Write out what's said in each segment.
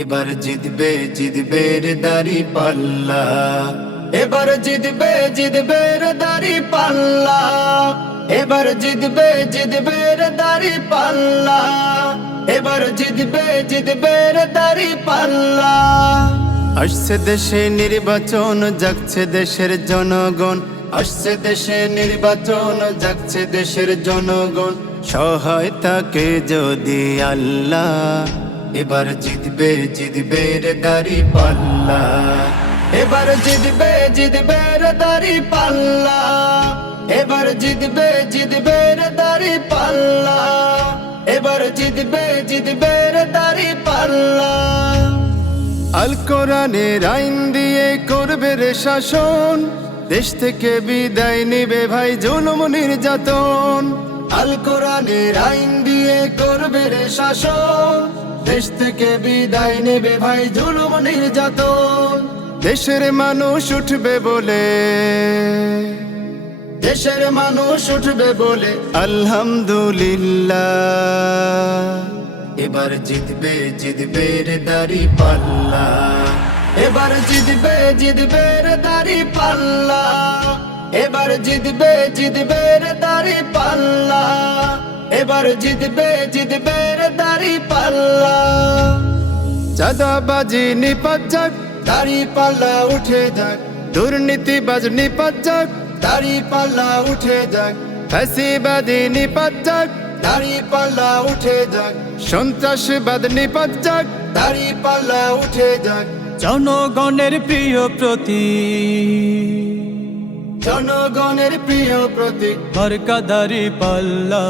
এবার জিতবে জিতবে রে দাড়ি পাল্লা, এবার জিতবে জিতবে রে দাড়ি পাল্লা, এবার জিতবে জিতবে রে দাড়ি পাল্লা, এবার জিতবে জিতবে রে দাড়ি পাল্লা। আসছে দেশে নির্বাচন, জাগছে দেশের জনগণ, আসছে দেশে নির্বাচন, জাগছে দেশের জনগণ, সহায়তাকে যদি আল্লাহ, এবার জিতবে জিতবে রে দাড়ি পাল্লা, এবার জিতবে জিতবে রে দাড়ি পাল্লা, এবার জিতবে জিতবে রে দাড়ি পাল্লা, এবার জিতবে জিতবে রে দাড়ি পাল্লা। আল কোরআনের আইন দিয়ে করবে রে শাসন, দেশ থেকে বিদায় নিবে ভাই জুলুম নির্যাতন। আল কোরআনের আইন দিয়ে করবে রে শাসন, দেশ থেকে বিদায় নেবে ভাই জুলুম নির্যাতন। দেশের মানুষ উঠবে বলে, দেশের মানুষ উঠবে বলে আলহামদুলিল্লাহ। এবার জিতবে জিতবে রে দাড়ি পাল্লা, এবার জিতবে জিতবে রে দাড়ি পাল্লা, এবার জিতবে জিতবে রে দাড়ি পাল্লা, এবার জিতবে জিতবে রে দাড়ি পাল্লা। চাঁদাবাজি নিপাত যাক, দাড়ি পাল্লা উঠে যাক, দুর্নীতিবাজ নিপাত যাক, দাড়ি পাল্লা উঠে যাক, ফ্যাসিবাদী নিপাত যাক, দাড়ি পাল্লা উঠে যাক, সন্ত্রাসবাদ নিপাত যাক, দাড়ি পাল্লা উঠে যাক। জনগণের প্রিয় প্রতীক, জনগণের প্রিয় প্রতীক মার্কা দাড়ি পাল্লা।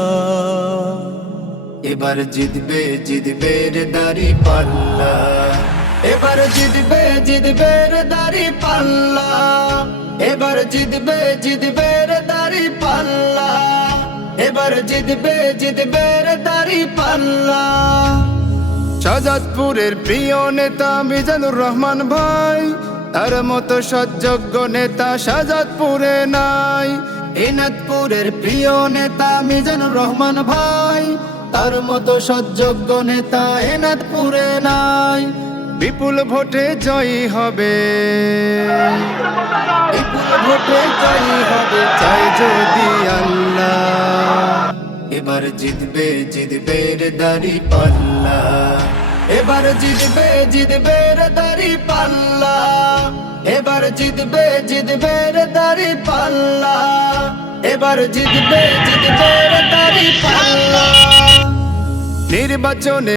এবার জিতবে জিতবে রে দাড়ি পাল্লা, এবার জিতবে জিতবে রে দাড়ি পাল্লা, এবার জিতবে জিতবে রে দাড়ি পাল্লা, এবার জিতবে জিতবে রে দাড়ি পাল্লা। শাহজাদপুরের প্রিয় নেতা মিজানুর রহমান ভাই, তার মতো সৎযোগ্য নেতা শাহজাদপুরে নাই। এনাদপুরের প্রিয় নেতা মিজানুর রহমান ভাই, তার মতো সৎযোগ্য নেতা এনাদপুরে নাই। বিপুল ভোটে জয়ী হবে, বিপুল ভোটে জয়ী হবে চাই যদি আল্লাহ। এবার জিতবে জিতবে রে দাড়ি পাল্লা, এবার জিতবে জিতবে রে দাড়ি পাল্লা, এবার জিতবে জিতবে রে দাড়ি পাল্লা, এবার জিতবে জিতবে রে দাড়ি পাল্লা। নির্বাচনে